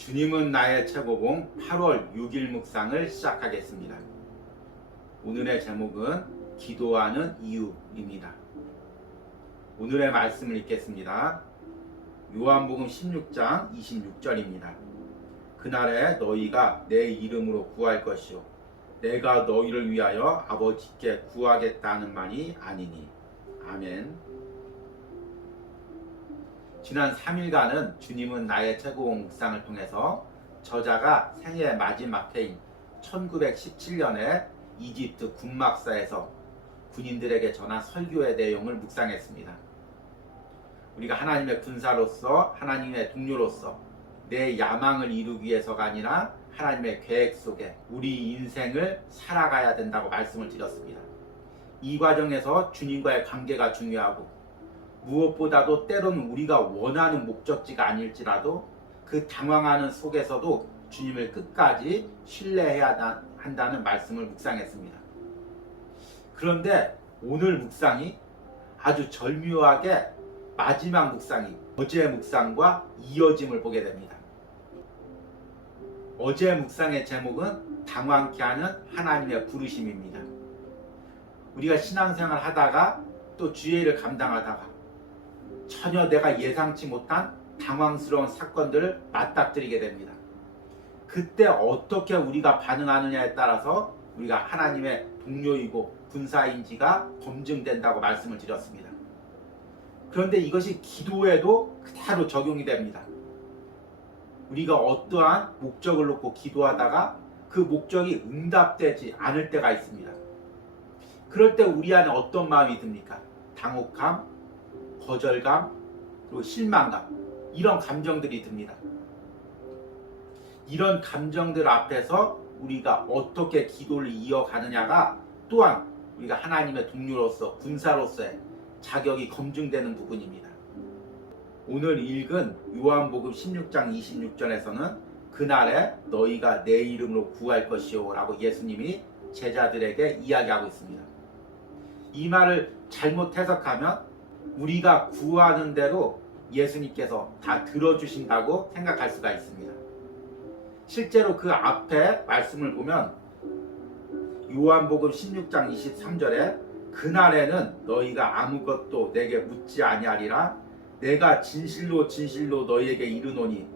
주님은 나의 최고봉 8월 6일 묵상을 시작하겠습니다. 오늘의 제목은 기도하는 이유입니다. 오늘의 말씀을 읽겠습니다. 요한복음 16장 26절입니다. 그날에 너희가 내 이름으로 구할 것이요 내가 너희를 위하여 아버지께 구하겠다는 말이 아니니. 아멘. 지난 3일간은 주님은 나의 최고봉 묵상을 통해서 저자가 생애의 마지막 해인 1917년에 이집트 군막사에서 군인들에게 전한 설교의 내용을 묵상했습니다. 우리가 하나님의 군사로서, 하나님의 동료로서 내 야망을 이루기 위해서가 아니라 하나님의 계획 속에 우리 인생을 살아가야 된다고 말씀을 드렸습니다. 이 과정에서 주님과의 관계가 중요하고, 무엇보다도 때로는 우리가 원하는 목적지가 아닐지라도 그 당황하는 속에서도 주님을 끝까지 신뢰해야 한다는 말씀을 묵상했습니다. 그런데 오늘 묵상이 아주 절묘하게 마지막 묵상이 어제의 묵상과 이어짐을 보게 됩니다. 어제 묵상의 제목은 당황케 하는 하나님의 부르심입니다. 우리가 신앙생활 하다가 또 주일을 감당하다가 전혀 내가 예상치 못한 당황스러운 사건들을 맞닥뜨리게 됩니다. 그때 어떻게 우리가 반응하느냐에 따라서 우리가 하나님의 동료이고 군사인지가 검증된다고 말씀을 드렸습니다. 그런데 이것이 기도에도 그대로 적용이 됩니다. 우리가 어떠한 목적을 놓고 기도하다가 그 목적이 응답되지 않을 때가 있습니다. 그럴 때 우리 안에 어떤 마음이 듭니까? 당혹함, 거절감, 그리고 실망감, 이런 감정들이 듭니다. 이런 감정들 앞에서 우리가 어떻게 기도를 이어가느냐가 또한 우리가 하나님의 동료로서, 군사로서의 자격이 검증되는 부분입니다. 오늘 읽은 요한복음 16장 26절에서는 그날에 너희가 내 이름으로 구할 것이요 라고 예수님이 제자들에게 이야기하고 있습니다. 이 말을 잘못 해석하면 우리가 구하는 대로 예수님께서 다 들어주신다고 생각할 수가 있습니다. 실제로 그 앞에 말씀을 보면 요한복음 16장 23절에 그날에는 너희가 아무것도 내게 묻지 아니하리라 내가 진실로 진실로 너희에게 이르노니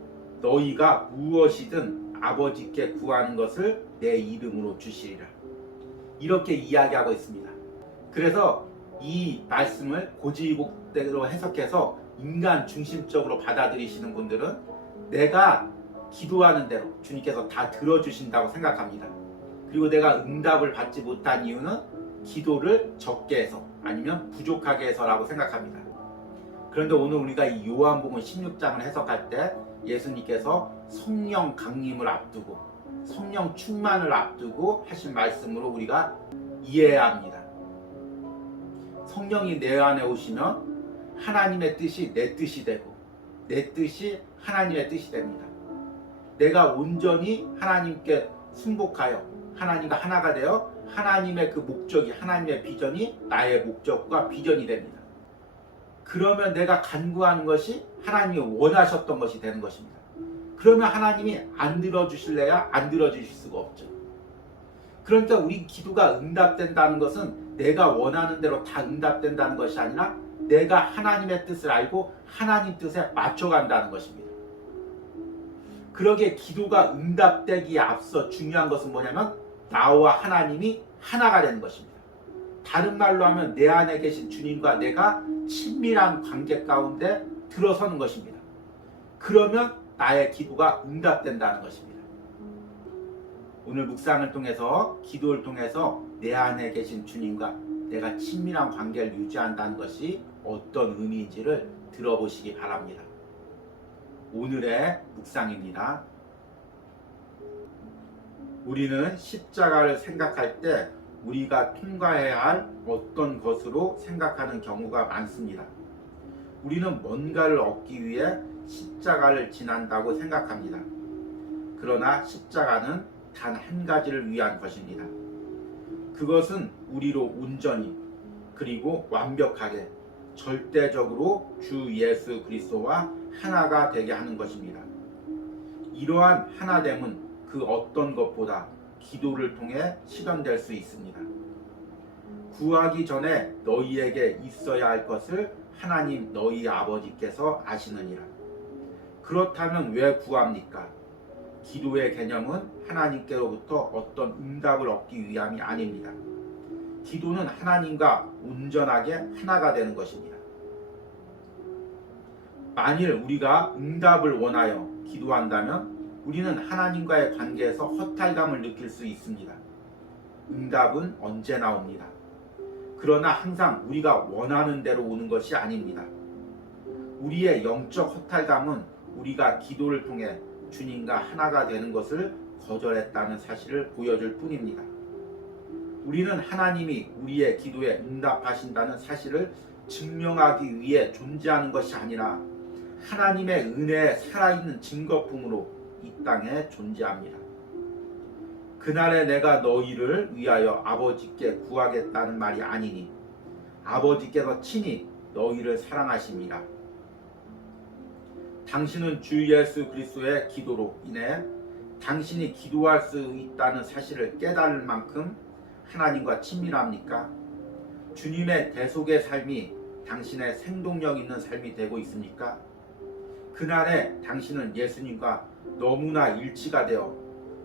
너희가 무엇이든 아버지께 구하는 것을 내 이름으로 주시리라. 이렇게 이야기하고 있습니다. 그래서 이 말씀을 고지고대로 해석해서 인간 중심적으로 받아들이시는 분들은 내가 기도하는 대로 주님께서 다 들어주신다고 생각합니다. 그리고 내가 응답을 받지 못한 이유는 기도를 적게 해서 아니면 부족하게 해서라고 생각합니다. 그런데 오늘 우리가 이 요한복음 16장을 해석할 때 예수님께서 성령 강림을 앞두고 성령 충만을 앞두고 하신 말씀으로 우리가 이해해야 합니다. 성령이 내 안에 오시면 하나님의 뜻이 내 뜻이 되고 내 뜻이 하나님의 뜻이 됩니다. 내가 온전히 하나님께 순복하여 하나님과 하나가 되어 하나님의 그 목적이, 하나님의 비전이 나의 목적과 비전이 됩니다. 그러면 내가 간구하는 것이 하나님이 원하셨던 것이 되는 것입니다. 그러면 하나님이 안 들어주실래야 안 들어주실 수가 없죠. 그러니까 우리 기도가 응답된다는 것은 내가 원하는 대로 다 응답된다는 것이 아니라 내가 하나님의 뜻을 알고 하나님 뜻에 맞춰간다는 것입니다. 그러기에 기도가 응답되기에 앞서 중요한 것은 뭐냐면 나와 하나님이 하나가 되는 것입니다. 다른 말로 하면 내 안에 계신 주님과 내가 친밀한 관계 가운데 들어서는 것입니다. 그러면 나의 기도가 응답된다는 것입니다. 오늘 묵상을 통해서 기도를 통해서 내 안에 계신 주님과 내가 친밀한 관계를 유지한다는 것이 어떤 의미인지를 들어보시기 바랍니다. 오늘의 묵상입니다. 우리는 십자가를 생각할 때 우리가 통과해야 할 어떤 것으로 생각하는 경우가 많습니다. 우리는 뭔가를 얻기 위해 십자가를 지난다고 생각합니다. 그러나 십자가는 단 한 가지를 위한 것입니다. 그것은 우리로 온전히 그리고 완벽하게 절대적으로 주 예수 그리스도와 하나가 되게 하는 것입니다. 이러한 하나됨은 그 어떤 것보다 기도를 통해 실현될 수 있습니다. 구하기 전에 너희에게 있어야 할 것을 하나님 너희 아버지께서 아시느니라. 그렇다면 왜 구합니까? 기도의 개념은 하나님께로부터 어떤 응답을 얻기 위함이 아닙니다. 기도는 하나님과 온전하게 하나가 되는 것입니다. 만일 우리가 응답을 원하여 기도한다면 우리는 하나님과의 관계에서 허탈감을 느낄 수 있습니다. 응답은 언제나 옵니다. 그러나 항상 우리가 원하는 대로 오는 것이 아닙니다. 우리의 영적 허탈감은 우리가 기도를 통해 주님과 하나가 되는 것을 거절했다는 사실을 보여줄 뿐입니다. 우리는 하나님이 우리의 기도에 응답하신다는 사실을 증명하기 위해 존재하는 것이 아니라 하나님의 은혜에 살아있는 증거품으로 이 땅에 존재합니다. 그날에 내가 너희를 위하여 아버지께 구하겠다는 말이 아니니 아버지께서 친히 너희를 사랑하심이라. 당신은 주 예수 그리스도의 기도로 인해 당신이 기도할 수 있다는 사실을 깨달을 만큼 하나님과 친밀합니까? 주님의 대속의 삶이 당신의 생동력 있는 삶이 되고 있습니까? 그날에 당신은 예수님과 너무나 일치가 되어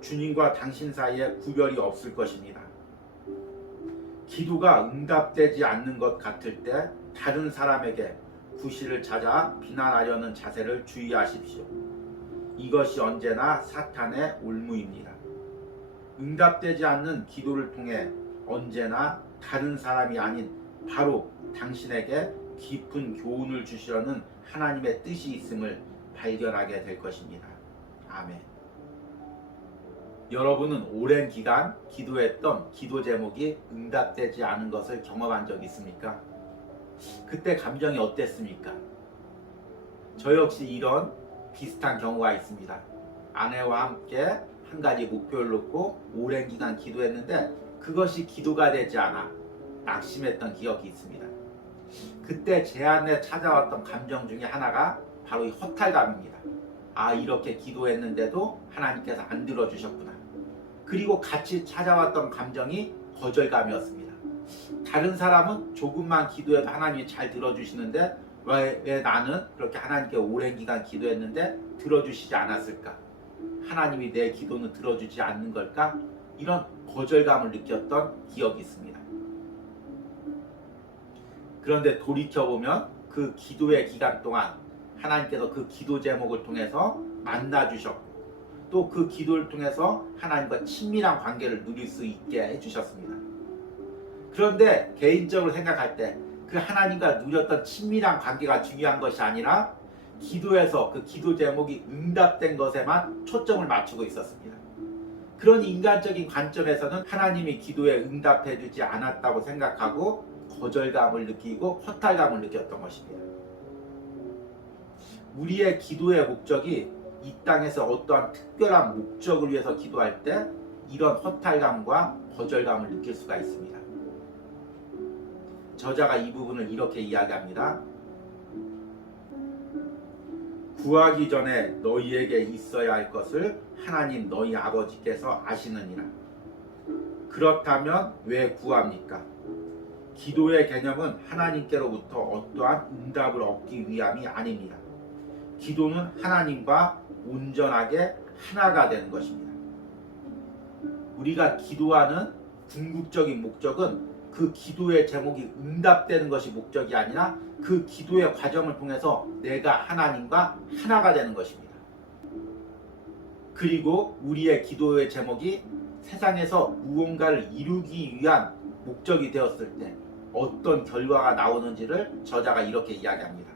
주님과 당신 사이에 구별이 없을 것입니다. 기도가 응답되지 않는 것 같을 때 다른 사람에게 구실을 찾아 비난하려는 자세를 주의하십시오. 이것이 언제나 사탄의 올무입니다. 응답되지 않는 기도를 통해 언제나 다른 사람이 아닌 바로 당신에게 깊은 교훈을 주시려는 하나님의 뜻이 있음을 발견하게 될 것입니다. 아멘. 여러분은 오랜 기간 기도했던 기도 제목이 응답되지 않은 것을 경험한 적 있습니까? 그때 감정이 어땠습니까? 저 역시 이런 비슷한 경우가 있습니다. 아내와 함께 한 가지 목표를 놓고 오랜 기간 기도했는데 그것이 기도가 되지 않아 낙심했던 기억이 있습니다. 그때 제 안에 찾아왔던 감정 중에 하나가 바로 이 허탈감입니다. 아, 이렇게 기도했는데도 하나님께서 안 들어주셨구나. 그리고 같이 찾아왔던 감정이 거절감이었습니다. 다른 사람은 조금만 기도해도 하나님이 잘 들어주시는데 왜 나는 그렇게 하나님께 오랜 기간 기도했는데 들어주시지 않았을까? 하나님이 내 기도는 들어주지 않는 걸까? 이런 거절감을 느꼈던 기억이 있습니다. 그런데 돌이켜보면 그 기도의 기간 동안 하나님께서 그 기도 제목을 통해서 만나주셨고 또 그 기도를 통해서 하나님과 친밀한 관계를 누릴 수 있게 해주셨습니다. 그런데 개인적으로 생각할 때 그 하나님과 누렸던 친밀한 관계가 중요한 것이 아니라 기도에서 그 기도 제목이 응답된 것에만 초점을 맞추고 있었습니다. 그러니 인간적인 관점에서는 하나님이 기도에 응답해주지 않았다고 생각하고 거절감을 느끼고 허탈감을 느꼈던 것입니다. 우리의 기도의 목적이 이 땅에서 어떠한 특별한 목적을 위해서 기도할 때 이런 허탈감과 거절감을 느낄 수가 있습니다. 저자가 이 부분을 이렇게 이야기합니다. 구하기 전에 너희에게 있어야 할 것을 하나님 너희 아버지께서 아시느니라. 그렇다면 왜 구합니까? 기도의 개념은 하나님께로부터 어떠한 응답을 얻기 위함이 아닙니다. 기도는 하나님과 온전하게 하나가 되는 것입니다. 우리가 기도하는 궁극적인 목적은 그 기도의 제목이 응답되는 것이 목적이 아니라 그 기도의 과정을 통해서 내가 하나님과 하나가 되는 것입니다. 그리고 우리의 기도의 제목이 세상에서 무언가를 이루기 위한 목적이 되었을 때 어떤 결과가 나오는지를 저자가 이렇게 이야기합니다.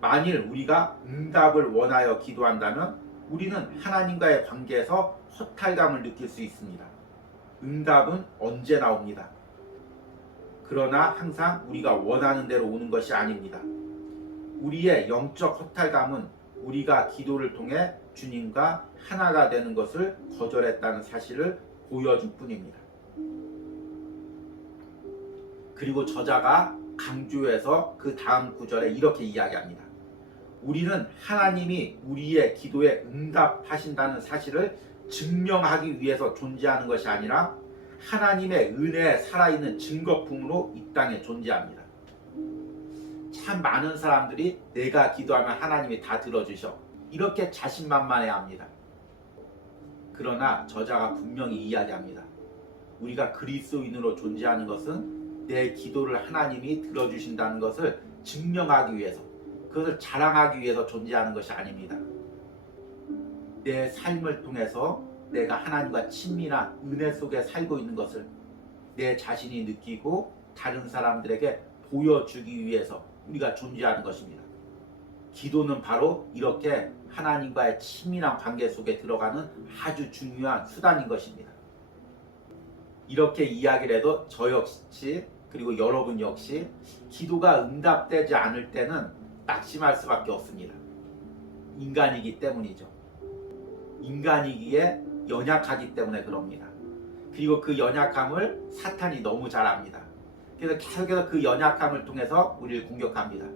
만일 우리가 응답을 원하여 기도한다면 우리는 하나님과의 관계에서 허탈감을 느낄 수 있습니다. 응답은 언제 나옵니다. 그러나 항상 우리가 원하는 대로 오는 것이 아닙니다. 우리의 영적 허탈감은 우리가 기도를 통해 주님과 하나가 되는 것을 거절했다는 사실을 보여줄 뿐입니다. 그리고 저자가 강조해서 그 다음 구절에 이렇게 이야기합니다. 우리는 하나님이 우리의 기도에 응답하신다는 사실을 증명하기 위해서 존재하는 것이 아니라 하나님의 은혜에 살아있는 증거품으로 이 땅에 존재합니다. 참 많은 사람들이 내가 기도하면 하나님이 다 들어주셔, 이렇게 자신만만해합니다. 그러나 저자가 분명히 이야기합니다. 우리가 그리스도인으로 존재하는 것은 내 기도를 하나님이 들어주신다는 것을 증명하기 위해서, 그것을 자랑하기 위해서 존재하는 것이 아닙니다. 내 삶을 통해서 내가 하나님과 친밀한 은혜 속에 살고 있는 것을 내 자신이 느끼고 다른 사람들에게 보여주기 위해서 우리가 존재하는 것입니다. 기도는 바로 이렇게 하나님과의 친밀한 관계 속에 들어가는 아주 중요한 수단인 것입니다. 이렇게 이야기를 해도 저 역시, 그리고 여러분 역시 기도가 응답되지 않을 때는 낙심할 수밖에 없습니다. 인간이기 때문이죠. 인간이기에 연약하기 때문에 그럽니다. 그리고 그 연약함을 사탄이 너무 잘 압니다. 그래서 계속해서 그 연약함을 통해서 우리를 공격합니다.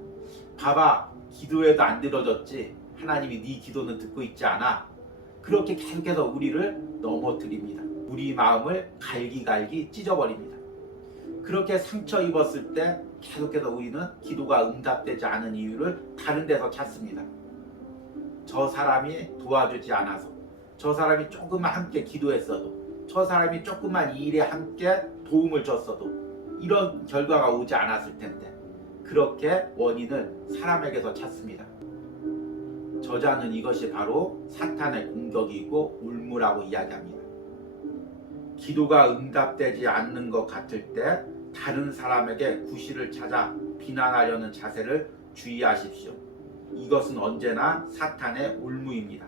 봐봐, 기도해도 안 들어졌지, 하나님이 네 기도는 듣고 있지 않아. 그렇게 계속해서 우리를 넘어뜨립니다. 우리 마음을 갈기갈기 찢어버립니다. 그렇게 상처 입었을 때 계속해서 우리는 기도가 응답되지 않은 이유를 다른 데서 찾습니다. 저 사람이 도와주지 않아서, 저 사람이 조금만 함께 기도했어도, 저 사람이 조금만 이 일에 함께 도움을 줬어도 이런 결과가 오지 않았을 텐데, 그렇게 원인을 사람에게서 찾습니다. 저자는 이것이 바로 사탄의 공격이고 올무라고 이야기합니다. 기도가 응답되지 않는 것 같을 때 다른 사람에게 구실을 찾아 비난하려는 자세를 주의하십시오. 이것은 언제나 사탄의 올무입니다.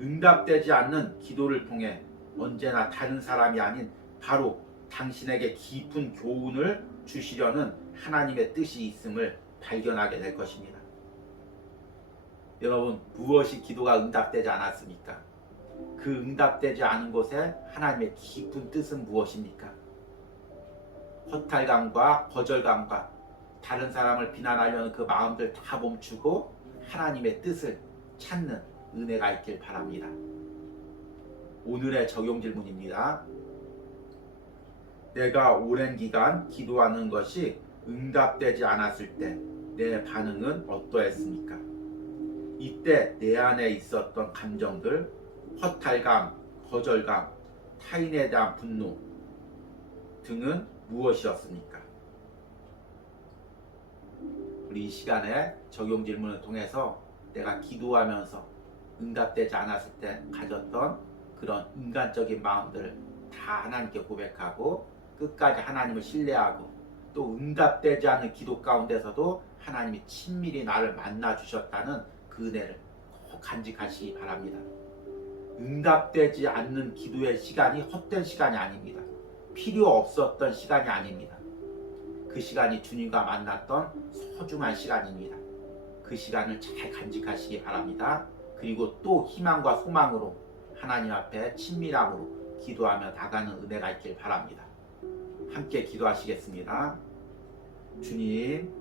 응답되지 않는 기도를 통해 언제나 다른 사람이 아닌 바로 당신에게 깊은 교훈을 주시려는 하나님의 뜻이 있음을 발견하게 될 것입니다. 여러분, 무엇이 기도가 응답되지 않았습니까? 그 응답되지 않은 곳에 하나님의 깊은 뜻은 무엇입니까? 허탈감과 거절감과 다른 사람을 비난하려는 그 마음들 다 멈추고 하나님의 뜻을 찾는 은혜가 있길 바랍니다. 오늘의 적용 질문입니다. 내가 오랜 기간 기도하는 것이 응답되지 않았을 때 내 반응은 어떠했습니까? 이때 내 안에 있었던 감정들, 허탈감, 거절감, 타인에 대한 분노 등은 무엇이었습니까? 우리 이 시간에 적용 질문을 통해서 내가 기도하면서 응답되지 않았을 때 가졌던 그런 인간적인 마음들을 다 하나님께 고백하고 끝까지 하나님을 신뢰하고 또 응답되지 않는 기도 가운데서도 하나님이 친밀히 나를 만나 주셨다는 그 은혜를 꼭 간직하시기 바랍니다. 응답되지 않는 기도의 시간이 헛된 시간이 아닙니다. 필요 없었던 시간이 아닙니다. 그 시간이 주님과 만났던 소중한 시간입니다. 그 시간을 잘 간직하시기 바랍니다. 그리고 또 희망과 소망으로 하나님 앞에 친밀함으로 기도하며 나가는 은혜가 있길 바랍니다. 함께 기도하시겠습니다. 주님,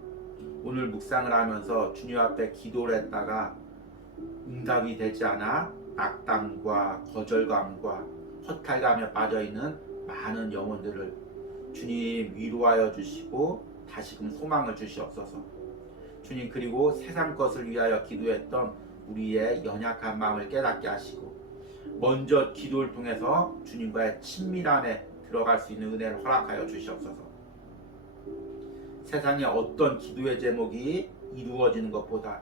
오늘 묵상을 하면서 주님 앞에 기도를 했다가 응답이 되지 않아 낙담과 거절감과 허탈감에 빠져있는 많은 영혼들을 주님 위로하여 주시고 다시금 소망을 주시옵소서. 주님, 그리고 세상 것을 위하여 기도했던 우리의 연약한 마음을 깨닫게 하시고 먼저 기도를 통해서 주님과의 친밀함에 들어갈 수 있는 은혜를 허락하여 주시옵소서. 세상에 어떤 기도의 제목이 이루어지는 것보다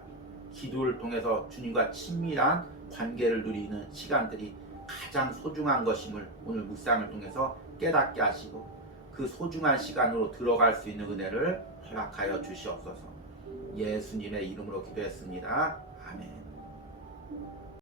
기도를 통해서 주님과 친밀한 관계를 누리는 시간들이 가장 소중한 것임을 오늘 묵상을 통해서 깨닫게 하시고 그 소중한 시간으로 들어갈 수 있는 은혜를 허락하여 주시옵소서. 예수님의 이름으로 기도했습니다. 아멘.